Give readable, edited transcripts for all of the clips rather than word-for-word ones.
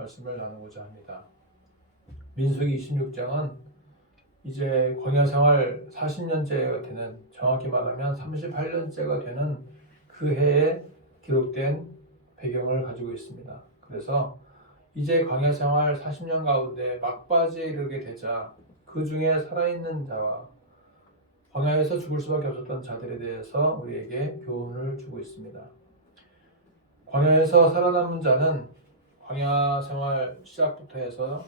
말씀을 나누고자 합니다. 민수기 26장은 이제 광야 생활 40년째가 되는, 정확히 말하면 38년째가 되는 그 해에 기록된 배경을 가지고 있습니다. 그래서 이제 광야 생활 40년 가운데 막바지에 이르게 되자 그 중에 살아있는 자와 광야에서 죽을 수밖에 없었던 자들에 대해서 우리에게 교훈을 주고 있습니다. 광야에서 살아남은 자는 광야 생활 시작부터 해서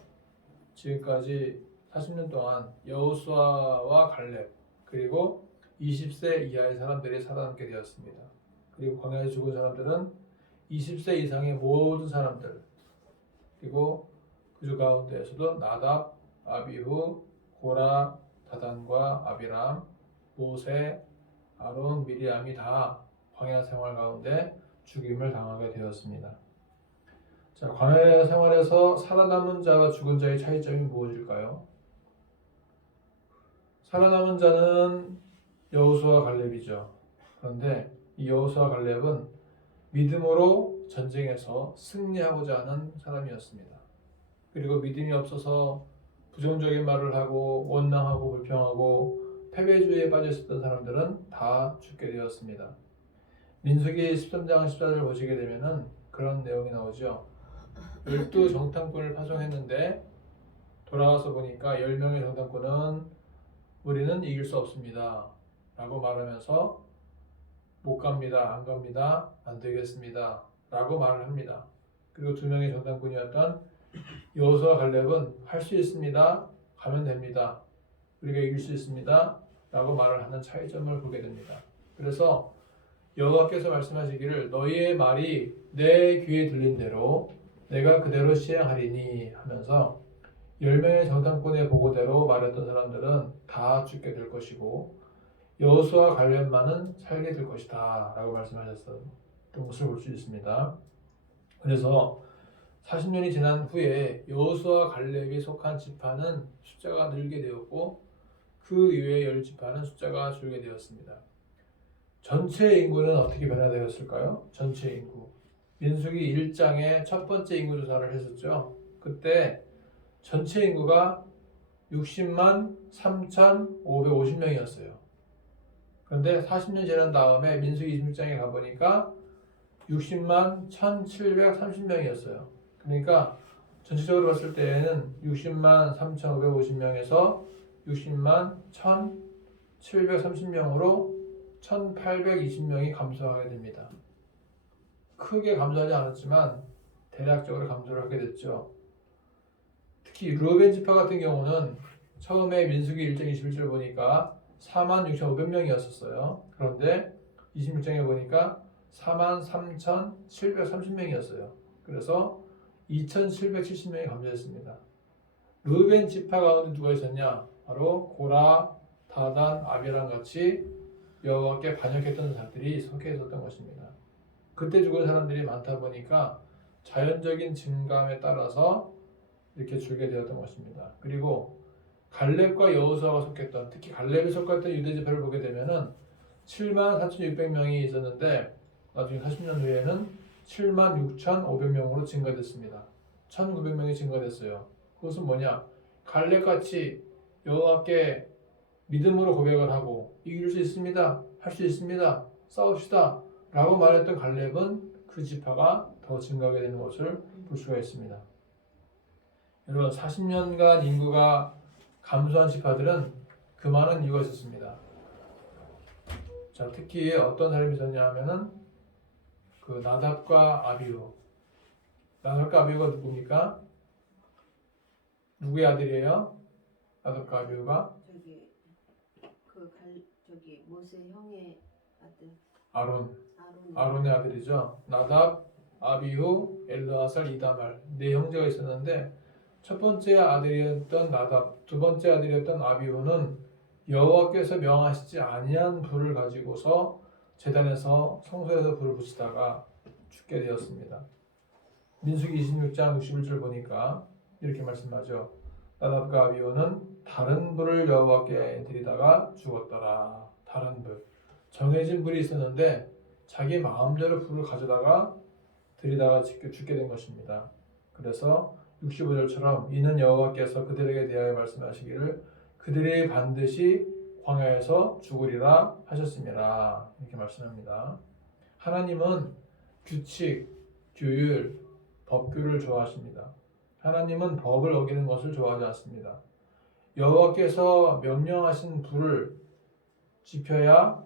지금까지 40년 동안 여호수아와 갈렙 그리고 20세 이하의 사람들이 살아남게 되었습니다. 그리고 광야에 죽은 사람들은 20세 이상의 모든 사람들, 그리고 그 가운데에서도 나답, 아비후, 고라, 다단과 아비람, 모세, 아론, 미리암이 다 광야 생활 가운데 죽임을 당하게 되었습니다. 자, 광야 생활에서 살아남은 자와 죽은 자의 차이점이 무엇일까요? 살아남은 자는 여호수아 갈렙이죠. 그런데 이 여호수아 갈렙은 믿음으로 전쟁에서 승리하고자 하는 사람이었습니다. 그리고 믿음이 없어서 부정적인 말을 하고 원망하고 불평하고 패배주의에 빠져 있었던 사람들은 다 죽게 되었습니다. 민수기 13장 14절을 보시게 되면은 그런 내용이 나오죠. 12정탐꾼을 파송했는데 돌아와서 보니까 10명의 정탐꾼은 우리는 이길 수 없습니다 라고 말하면서 못 갑니다, 안 갑니다, 안 되겠습니다 라고 말을 합니다. 그리고 2명의 정탐꾼이었던 여호수아 갈렙은 할 수 있습니다, 가면 됩니다, 우리가 이길 수 있습니다 라고 말을 하는 차이점을 보게 됩니다. 그래서 여호와께서 말씀하시기를 너희의 말이 내 귀에 들린 대로 내가 그대로 시행하리니 하면서 10명의 정탐꾼의 보고대로 말했던 사람들은 다 죽게 될 것이고 여호수아 갈렙만은 살게 될 것이다 라고 말씀하셨던 것을 볼 수 있습니다. 그래서 40년이 지난 후에 여호수아 갈렙이 속한 지파는 숫자가 늘게 되었고 그 이외의 10지파는 숫자가 줄게 되었습니다. 전체 인구는 어떻게 변화되었을까요? 전체 인구. 민수기 1장에 첫 번째 인구 조사를 했었죠. 그때 전체 인구가 60만 3,550명이었어요. 그런데 40년 지난 다음에 민수기 26장에 가보니까 60만 1,730명이었어요. 그러니까 전체적으로 봤을 때에는 60만 3,550명에서 60만 1,730명으로 1,820명이 감소하게 됩니다. 크게 감소하지 않았지만 대략적으로 감소를 하게 됐죠. 특히 르우벤 지파 같은 경우는 처음에 민수기 1장 21절 보니까 46,500명이었어요. 그런데 26장에 보니까 43,730명이었어요. 그래서 2,770명이 감소했습니다. 르우벤 지파 가운데 누가 있었냐? 바로 고라, 다단, 아비람 같이 여호와께 반역했던 자들이 속해 있었던 것입니다. 그때 죽은 사람들이 많다 보니까 자연적인 증감에 따라서 이렇게 죽게 되었던 것입니다. 그리고 갈렙과 여호수아가 속했던, 특히 갈렙이 속했던 유대 지파를 보게 되면은 74,600명이 있었는데 나중에 40년 후에는 76,500명으로 증가됐습니다. 1,900명이 증가됐어요. 그것은 뭐냐? 갈렙같이 여호와께 믿음으로 고백을 하고 이길 수 있습니다, 할 수 있습니다, 싸웁시다 라고 말했던 갈렙은 그 지파가 더 증가하게 되는 것을 볼 수가 있습니다. 여러분, 40년간 인구가 감소한 지파들은 그 많은 이유가 있었습니다. 자, 특히 어떤 사람이 있었냐 하면은 그 나답과 아비후. 나답과 아비후가 누굽니까? 누구의 아들이에요? 나답과 아비후가? 저기 모세 형의 아들. 아론의 아들이죠. 나답, 아비후, 엘르아살, 이다말 네 형제가 있었는데 첫 번째 아들이었던 나답, 두 번째 아들이었던 아비후는 여호와께서 명하시지 아니한 불을 가지고서 제단에서 성소에서 불을 붙이다가 죽게 되었습니다. 민수기 26장 61절 보니까 이렇게 말씀하죠. 나답과 아비후는 다른 불을 여호와께 드리다가 죽었더라. 다른 불. 정해진 불이 있었는데 자기 마음대로 불을 가져다가 들이다가 죽게 된 것입니다. 그래서 65절처럼 이는 여호와께서 그들에게 대하여 말씀하시기를 그들이 반드시 광야에서 죽으리라 하셨습니다. 이렇게 말씀합니다. 하나님은 규칙, 규율, 법규를 좋아하십니다. 하나님은 법을 어기는 것을 좋아하지 않습니다. 여호와께서 명령하신 불을 지켜야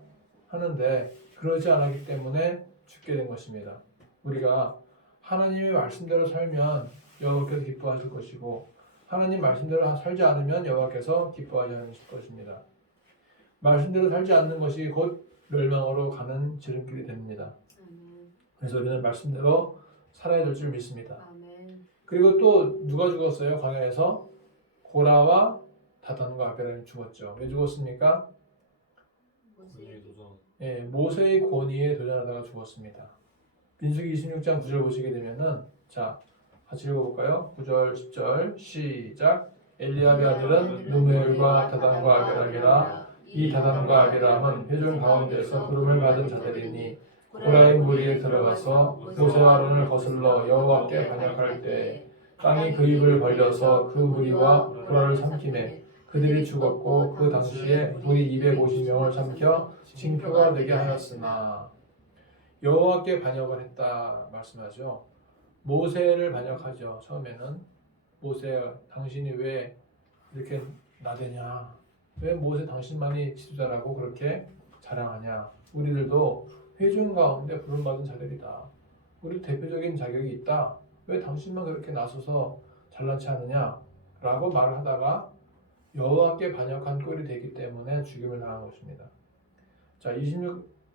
하는데 그러지 않았기 때문에 죽게 된 것입니다. 우리가 하나님의 말씀대로 살면 여호와께서 기뻐하실 것이고 하나님 말씀대로 살지 않으면 여호와께서 기뻐하지 않으실 것입니다. 말씀대로 살지 않는 것이 곧 멸망으로 가는 지름길이 됩니다. 아멘. 그래서 우리는 말씀대로 살아야 될 줄 믿습니다. 아멘. 그리고 또 누가 죽었어요? 광야에서 고라와 다단과 아비람이 죽었죠. 왜 죽었습니까? 모세. 예, 모세의 권위에 도전하다가 죽었습니다. 민수기 26장 9절 보시게 되면은 자 같이 읽어볼까요? 9절 10절 시작. 엘리압의 아들은 누무엘과 다단과 아비람이라. 이 다단과 아비람은 회중 가운데서 부름을 받은 자들이니 고라의 무리에 들어가서 모세와 아론을 거슬러 여호와께 반역할 때 땅이 그 입을 벌려서 그 무리와 고라를 삼키매 그들이 죽었고 그 당시에 무리 250명을 삼켜 징표가 되게 하였으나 여호와께 반역을 했다 말씀하죠. 모세를 반역하죠. 처음에는 모세 당신이 왜 이렇게 나대냐? 왜 모세 당신만이 지도자라고 그렇게 자랑하냐? 우리들도 회중 가운데 부름받은 자들이다. 우리 대표적인 자격이 있다. 왜 당신만 그렇게 나서서 잘나지 않느냐? 라고 말을 하다가 여호와께 반역한 꼴이 되기 때문에 죽임을 당한 것입니다. 자,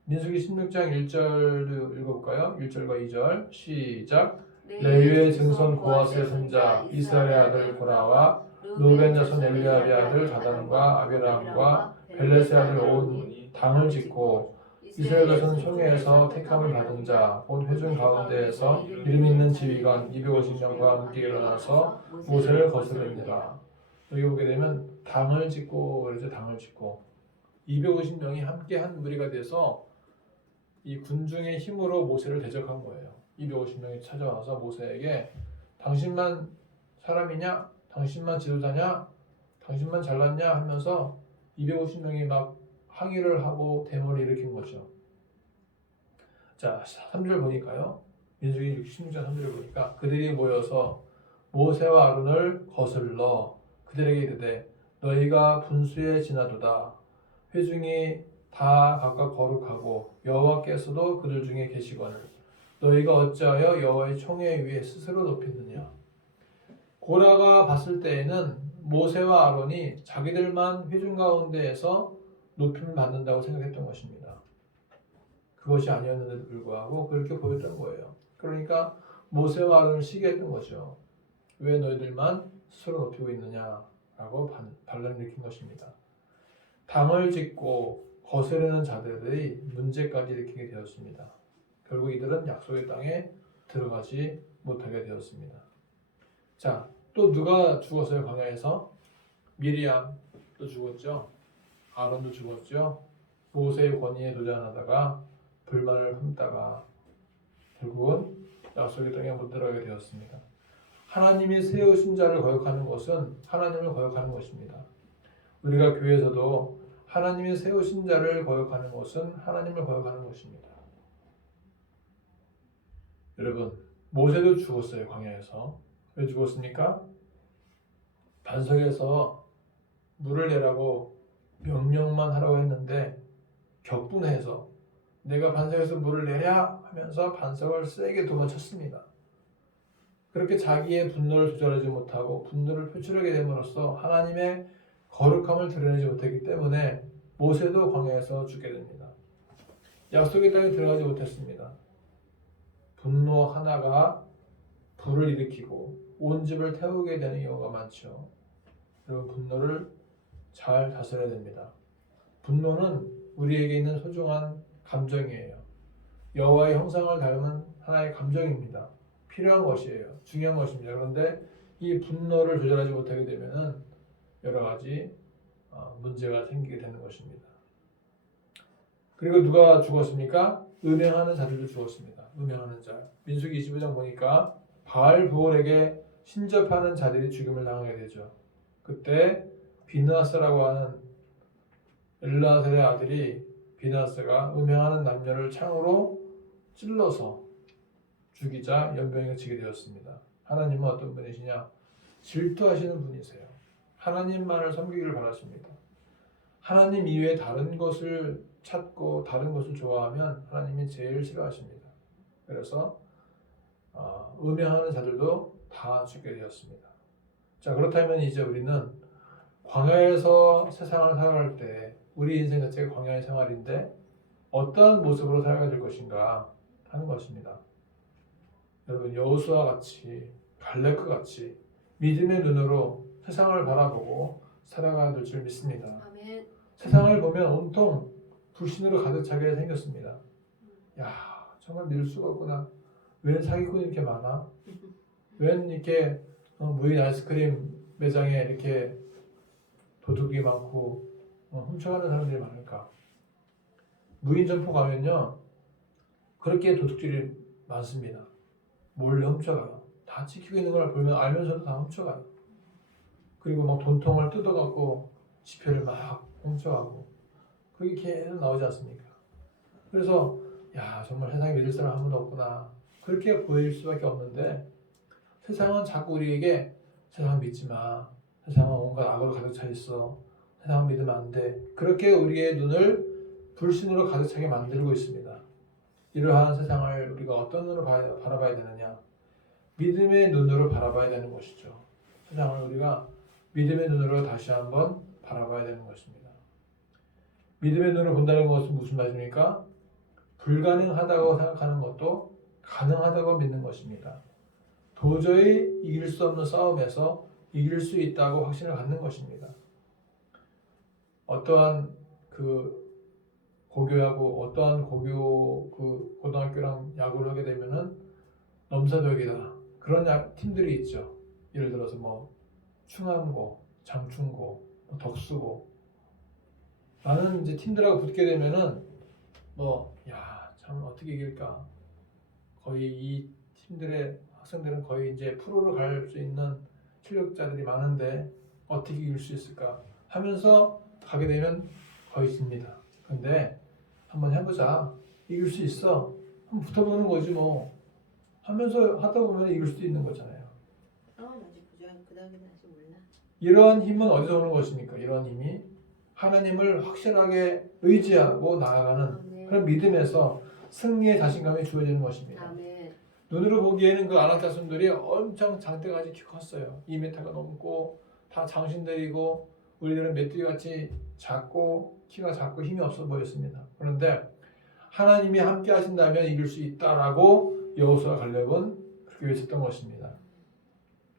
민수기 16장 1절도 읽어볼까요? 1절과 2절 시작. 레위의 증손 고아스의 손자 이스라엘의 아들 고라와 루벤 자손 엘리압의 아들 다단과 아비람과 벨렛의 아들 온 당을 짓고 이스라엘 자손 총회에서 택함을 받은 자 본 회중 가운데에서 이름 있는 지휘관 250명과 함께 일어나서 모세를 거스릅니다. 여기 보게 되면 당을 짓고 그러죠. 당을 짓고 250명이 함께 한 무리가 돼서 이 군중의 힘으로 모세를 대적한 거예요. 250명이 찾아와서 모세에게 당신만 사람이냐? 당신만 지도자냐? 당신만 잘났냐? 하면서 250명이 막 항의를 하고 대모를 일으킨 거죠. 자, 3절 보니까요. 민수기 16장 3절을 보니까 그들이 모여서 모세와 아론을 거슬러 그들에게 이르되 너희가 분수에 지나도다. 회중이 다 각각 거룩하고 여호와께서도 그들 중에 계시거늘 너희가 어찌하여 여호와의 총회 위에 스스로 높이느냐. 고라가 봤을 때에는 모세와 아론이 자기들만 회중 가운데에서 높임을 받는다고 생각했던 것입니다. 그것이 아니었는데도 불구하고 그렇게 보였던 거예요. 그러니까 모세와 아론을 시기했던 거죠. 왜 너희들만 스스로 높이고 있느냐라고 반란을 일으킨 것입니다. 당을 짓고 거스르는 자들의 문제까지 일으키게 되었습니다. 결국 이들은 약속의 땅에 들어가지 못하게 되었습니다. 자, 또 누가 죽었어요? 광야에서? 미리암도 죽었죠. 아론도 죽었죠. 모세의 권위에 도전하다가 불만을 품다가 결국은 약속의 땅에 못 들어가게 되었습니다. 하나님이 세우신 자를 거역하는 것은 하나님을 거역하는 것입니다. 우리가 교회에서도 하나님이 세우신 자를 거역하는 것은 하나님을 거역하는 것입니다. 여러분, 모세도 죽었어요. 광야에서. 왜 죽었습니까? 반석에서 물을 내라고 명령만 하라고 했는데 격분해서 내가 반석에서 물을 내랴 하면서 반석을 세게 두 번 쳤습니다. 그렇게 자기의 분노를 조절하지 못하고 분노를 표출하게 됨으로써 하나님의 거룩함을 드러내지 못했기 때문에 모세도 광야에서 죽게 됩니다. 약속의 땅에 들어가지 못했습니다. 분노 하나가 불을 일으키고 온 집을 태우게 되는 경우가 많죠. 여러분, 분노를 잘 다스려야 됩니다. 분노는 우리에게 있는 소중한 감정이에요. 여호와의 형상을 닮은 하나의 감정입니다. 필요한 것이에요. 중요한 것입니다. 그런데 이 분노를 조절하지 못하게 되면은 여러 가지 문제가 생기게 되는 것입니다. 그리고 누가 죽었습니까? 음행하는 자들도 죽었습니다. 음행하는 자. 민수기 25장 보니까 바알브올에게 신접하는 자들이 죽임을 당하게 되죠. 그때 비나스라고 하는 엘라셀의 아들이 비나스가 음행하는 남녀를 창으로 찔러서 죽이자 연병에 지게 되었습니다. 하나님은 어떤 분이시냐? 질투하시는 분이세요. 하나님만을 섬기기를 바라십니다. 하나님 이외에 다른 것을 찾고 다른 것을 좋아하면 하나님이 제일 싫어하십니다. 그래서 음행하는 자들도 다 죽게 되었습니다. 자, 그렇다면 이제 우리는 광야에서 세상을 살아갈 때 우리 인생 자체가 광야의 생활인데 어떠한 모습으로 살아가야 될 것인가 하는 것입니다. 여러분, 여호수아 같이 갈렙과 같이 믿음의 눈으로 세상을 바라보고 살아가야 될 줄 믿습니다. 아멘. 세상을 보면 온통 불신으로 가득 차게 생겼습니다. 야, 정말 믿을 수가 없구나. 웬 사기꾼이 이렇게 많아? 웬 이렇게 무인 아이스크림 매장에 이렇게 도둑이 많고 훔쳐가는 사람들이 많을까? 무인 점포 가면요, 그렇게 도둑질이 많습니다. 몰래 훔쳐가요. 다 지키고 있는 걸 보면 알면서도 다 훔쳐가요. 그리고 막 돈통을 뜯어갖고 지폐를 막 훔쳐가고 그게 계속 나오지 않습니까? 그래서 야, 정말 세상에 믿을 사람 아무도 없구나, 그렇게 보일 수밖에 없는데 세상은 자꾸 우리에게 세상 믿지 마, 세상은 온갖 악으로 가득 차 있어, 세상 믿으면 안 돼, 그렇게 우리의 눈을 불신으로 가득 차게 만들고 있습니다. 이러한 세상을 우리가 어떤 눈으로 바라봐야 되느냐? 믿음의 눈으로 바라봐야 되는 것이죠. 세상을 우리가 믿음의 눈으로 다시 한번 바라봐야 되는 것입니다. 믿음의 눈으로 본다는 것은 무슨 말입니까? 불가능하다고 생각하는 것도 가능하다고 믿는 것입니다. 도저히 이길 수 없는 싸움에서 이길 수 있다고 확신을 갖는 것입니다. 어떠한 고교하고 어떠한 고등학교랑 야구를 하게 되면은 넘사벽이다, 그런 팀들이 있죠. 예를 들어서 충암고, 장충고, 덕수고, 많은 이제 팀들하고 붙게 되면은 참 어떻게 이길까? 거의 이 팀들의 학생들은 거의 이제 프로로 갈 수 있는 실력자들이 많은데 어떻게 이길 수 있을까 하면서 가게 되면 거의 집니다. 근데 한번 해보자, 이길 수 있어, 한번 붙어보는 거지 뭐 하면서 하다 보면 이길 수도 있는 거잖아요. 나 아직 그 다음에는 아직 몰라. 이러한 힘은 어디서 오는 것입니까? 이러한 힘이 하나님을 확실하게 의지하고 나아가는 아멘. 그런 믿음에서 승리의 자신감이 주어지는 것입니다. 아멘. 눈으로 보기에는 그 아낙 자손들이 엄청 장대같이 키 컸어요. 2m가 넘고 다 장신들이고 우리들은 메뚜기같이 작고 키가 작고 힘이 없어 보였습니다. 그런데 하나님이 함께 하신다면 이길 수 있다라고 여호수아 갈렙은 그렇게 외쳤던 것입니다.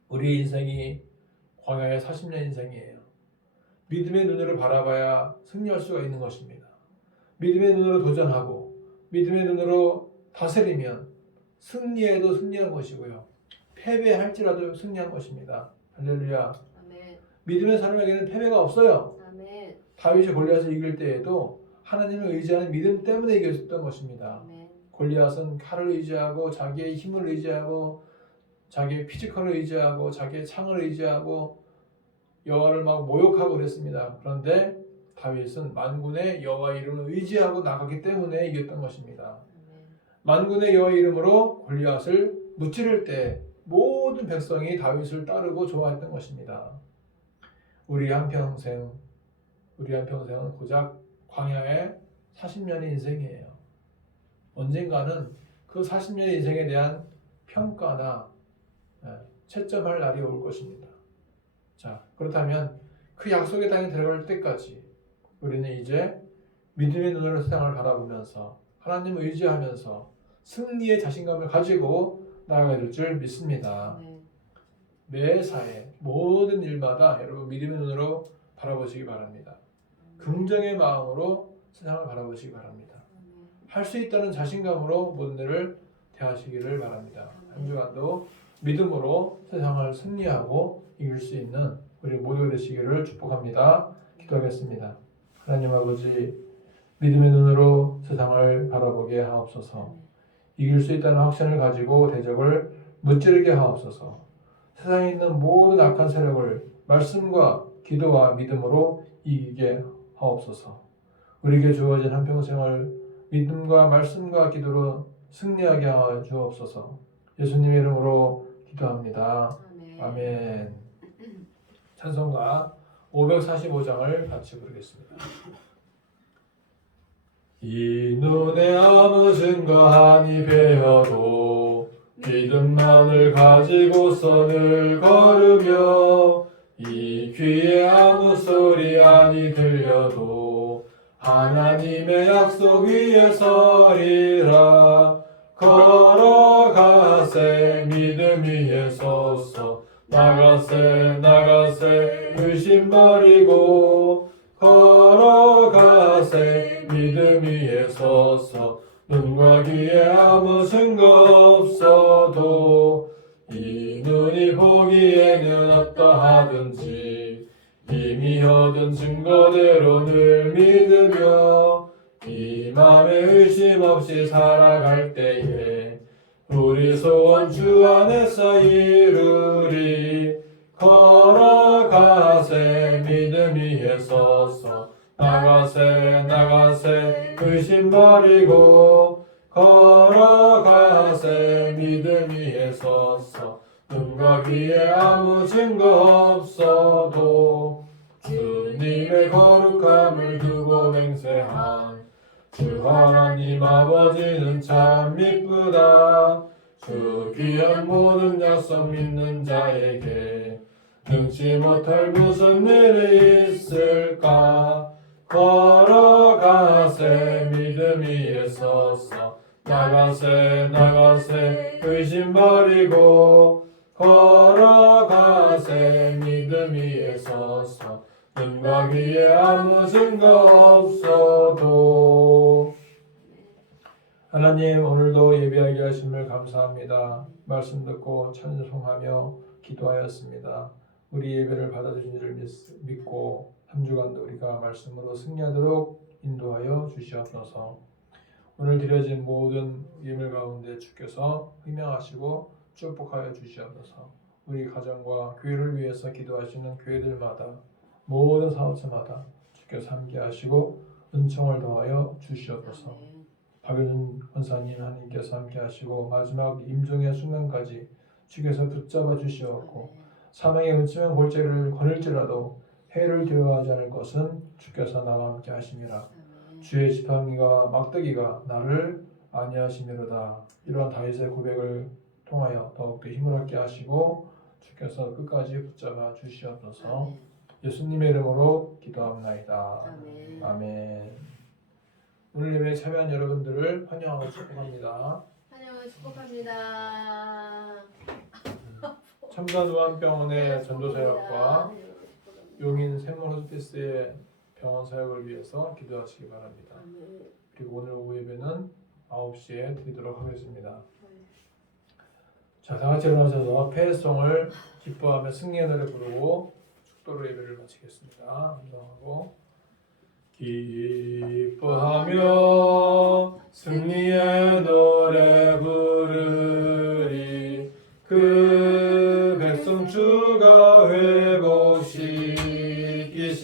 우리 인생이 광야의 40년 인생이에요. 믿음의 눈으로 바라봐야 승리할 수가 있는 것입니다. 믿음의 눈으로 도전하고 믿음의 눈으로 다스리면 승리해도 승리한 것이고요, 패배할지라도 승리한 것입니다. 할렐루야. 아멘. 믿음의 사람에게는 패배가 없어요. 아멘. 다윗이 골리앗을 이길 때에도 하나님을 의지하는 믿음 때문에 이겼던 것입니다. 아멘. 골리앗은 칼을 의지하고 자기의 힘을 의지하고 자기의 피지컬을 의지하고 자기의 창을 의지하고 여호와를 막 모욕하고 그랬습니다. 그런데 다윗은 만군의 여호와 이름을 의지하고 나갔기 때문에 이겼던 것입니다. 아멘. 만군의 여호와 이름으로 골리앗을 무찌를 때 모든 백성이 다윗을 따르고 좋아했던 것입니다. 우리 한평생은 고작 광야의 40년의 인생이에요. 언젠가는 그 40년의 인생에 대한 평가나 채점할 날이 올 것입니다. 자, 그렇다면 그 약속의 땅에 들어갈 때까지 우리는 이제 믿음의 눈으로 세상을 바라보면서 하나님을 의지하면서 승리의 자신감을 가지고 나아가야 될 줄 믿습니다. 아멘. 매사에 모든 일마다 여러분 믿음의 눈으로 바라보시기 바랍니다. 긍정의 마음으로 세상을 바라보시기 바랍니다. 할 수 있다는 자신감으로 모든 일을 대하시기를 바랍니다. 한 주간도 믿음으로 세상을 승리하고 이길 수 있는 우리 모두가 되시기를 축복합니다. 기도하겠습니다. 하나님 아버지, 믿음의 눈으로 세상을 바라보게 하옵소서. 이길 수 있다는 확신을 가지고 대적을 무찌르게 하옵소서. 세상에 있는 모든 악한 세력을 말씀과 기도와 믿음으로 이기게 하옵소서. 우리에게 주어진 한평생을 믿음과 말씀과 기도로 승리하게 하여 주옵소서. 예수님의 이름으로 기도합니다. 아멘. 찬송가 545장을 같이 부르겠습니다. 이 눈에 아무 증거 하니 배어도 믿음만을 가지고서 늘 걸으며 이 귀에 아무 소리 아니 들려도 하나님의 약속 위에 서리라. 걸어가세 믿음 위에 서서 나가세 나가세 의심 버리고 걸어가세 믿음 위에 서서 눈과 귀에 아무 증거 없어도 이 눈이 보기에는 어떠하든지 이미 얻은 증거대로 늘 믿으며 이 맘에 의심 없이 살아갈 때에 우리 소원 주 안에서 이루리. 걸어가세 믿음 위에 서서 나가세 나가세 의심 버리고 걸어가세 믿음 위에 서서 눈과 귀에 아무 증거 없어도 주님의 거룩함을 두고 맹세한 주 하나님 아버지는 참 미쁘다. 주 귀한 모든 약속 믿는 자에게 능치 못할 무슨 일이 있을까. 걸어가세 믿음 위에 서서 나가세 나가세 의심 버리고 걸어가세 믿음 위에 서서 눈과 귀에 아무 증거 없어도. 하나님, 오늘도 예배하게 하심을 감사합니다. 말씀 듣고 찬송하며 기도하였습니다. 우리 예배를 받아주신 줄 믿고 한 주간도 우리가 말씀으로 승리하도록 인도하여 주시옵소서. 오늘 드려진 모든 예물 가운데 주께서 흠양하시고 축복하여 주시옵소서. 우리 가정과 교회를 위해서 기도하시는 교회들마다 모든 사업체마다 주께서 함께하시고 은총을 더하여 주시옵소서. 박윤준 권사님 하나님께서 함께하시고 마지막 임종의 순간까지 주께서 붙잡아 주시옵고 사망의 음침한 골짜기를 거닐지라도 해를 두려워하지 않을 것은 주께서 나와 함께 하심이라. 주의 지팡이가 막대기가 나를 안위하심이로다. 이러한 다윗의 고백을 통하여 더욱더 힘을 얻게 하시고 주께서 끝까지 붙잡아 주시옵소서. 예수님의 이름으로 기도합나이다. 아멘. 오늘 예배에 참여한 여러분들을 환영하고 축복합니다. 환영을 축복합니다. 첨단우한병원의 전도사역과 용인 샘물 호스피스의 병원 사역을 위해서 기도하시기 바랍니다. 그리고 오늘 오후 예배는 9시에 드리도록 하겠습니다. 자, 다 같이 일어나셔서 패송을 기뻐하며 승리의 노래 부르고 축도로 예배를 마치겠습니다. 감사하고 기뻐하며 승리의 노래 부르리. 그 백성 주가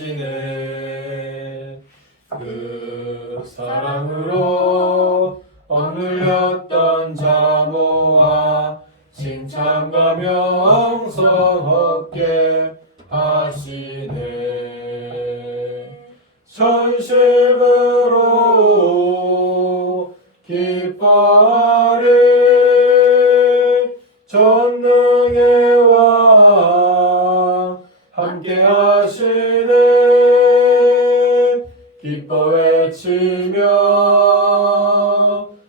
회복시키시네. 그 사랑으로 억눌렸던 자모아 칭찬과 명성 얻게 하시네. 전심으로 기뻐하리. 전능의 왕 함께 하시네. 기뻐 외치며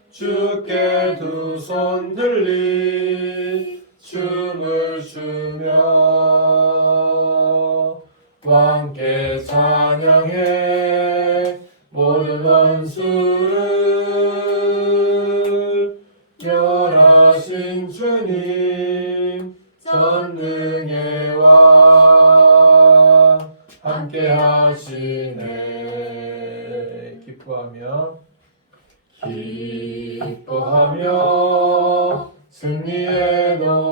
주께 두 손 들리 춤을 추며 왕께 찬양해. 모든 원수를 멸하신 주님 전능의 왕 함께 하시네. 기뻐하며 승리의 노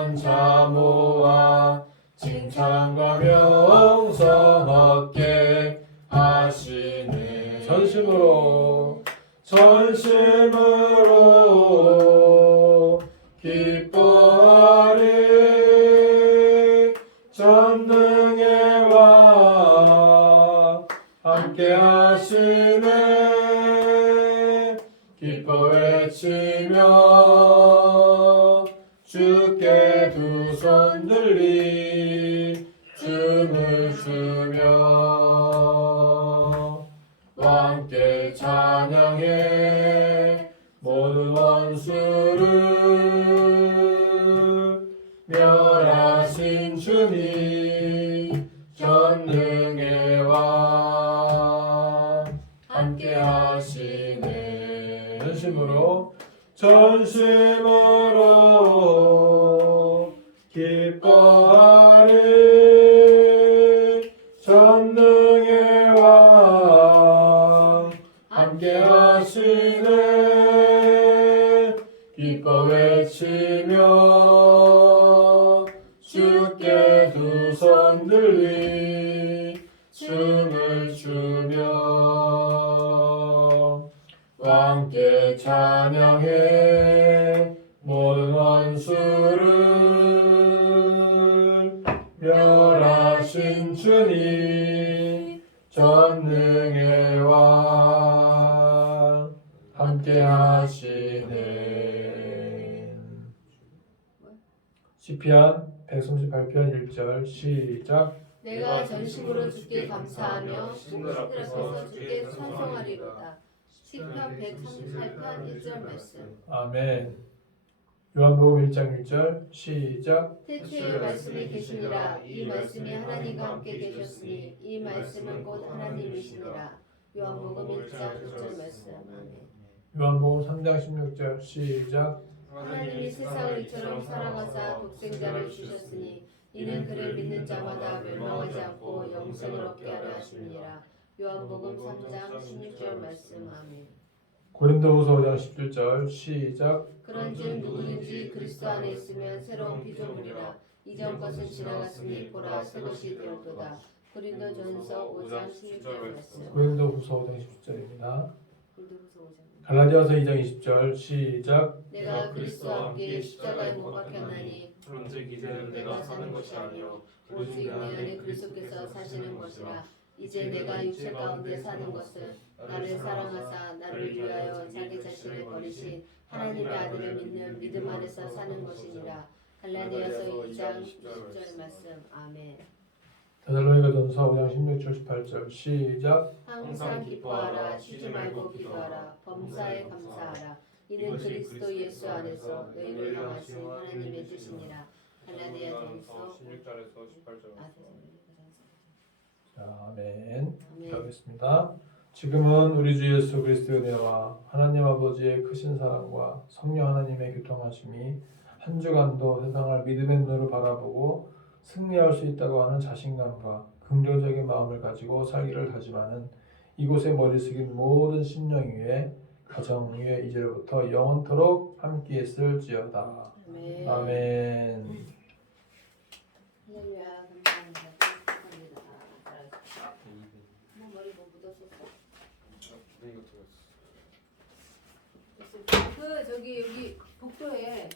온 자 모아 칭찬과 명성 얻게 하시네. 전심으로 기뻐하리. 전능의 왕 함께 하시네. 기뻐 외치며 주께 두 손 들리 춤을 추며 왕께 찬양해. 모든 원수를 멸하신 주님 전능의 왕 함께 하시네. 전심으로 기뻐하리. 전능의 왕 함께 하시네. 기뻐 외치며 주께 두 손 들리 춤을 추며 왕께 찬양해. 모든 원수를 멸하신 주님 전능의 왕 함께 하시네. 시편 138편 1절 시작. 내가 전심으로 주께 감사하며 신들 앞에서 주께 찬송하리로다. 시편 138편 1절 말씀. 아멘. 요한복음 1장 1절 시작. 태초에 말씀이 계시니라. 이 말씀이 하나님과 함께 계셨으니 이 말씀은 곧 하나님이시니라. 요한복음 1장 1절 말씀. 아멘. 요한복음 3장 16절 시작. 하나님이 세상을 이처럼 사랑하사 독생자를 주셨으니 이는 그를 믿는 자마다 멸망하지 않고 영생을 얻게 하려 하심이니라. 요한복음 3장 16절 말씀. 아멘. 고린도후서 5장 17절 시작. 그런즉 누구든지 그리스도 안에 있으면 새로운 피조물이라. 이전 것은 지나갔으니 보라 새 것이 되었도다. 고린도전서 5장 16절 말씀. 고린도후서 5장 17절입니다. 고린도후서 5장. 갈라디아서 2장 20절 시작. 내가 그리스도와 함께 십자가에 못 박혔나니 그런즉 이제는 내가 사는 것이 아니요 오직 내 안에 그리스도께서 사시는 것이라. 이제 내가 육체 가운데 사는 것은 나를 사랑하사 나를 위하여 자기 자신을 버리신 하나님의 아들을 믿는 믿음 안에서 사는 것이니라. 갈라디아서 2장 10절 말씀. 아멘. 데살로니가전서 5장 16절 18절 시작. 항상 기뻐하라. 쉬지 말고 기도하라. 범사에 감사하라. 이는 그리스도 예수 안에서 너희를 향하신 하나님의 뜻이니라. 갈라디아전서 16절에서 18절. 자, 아멘. 아멘. 기도하겠습니다. 지금은 우리 주 예수 그리스도의 은혜와 하나님 아버지의 크신 사랑과 성령 하나님의 교통하심이 한 주간도 세상을 믿음의 눈으로 바라보고 승리할 수 있다고 하는 자신감과 긍정적인 마음을 가지고 살기를 다짐하는 이곳에 머리 숙인 모든 심령 위에 가정 위에 이제로부터 영원토록 함께 있을지어다. 아멘. 아멘. 할렐루야. 감사합니다. 축복합니다. 뭐 머리 뭐 묻었었어? 그 저기 여기 복도에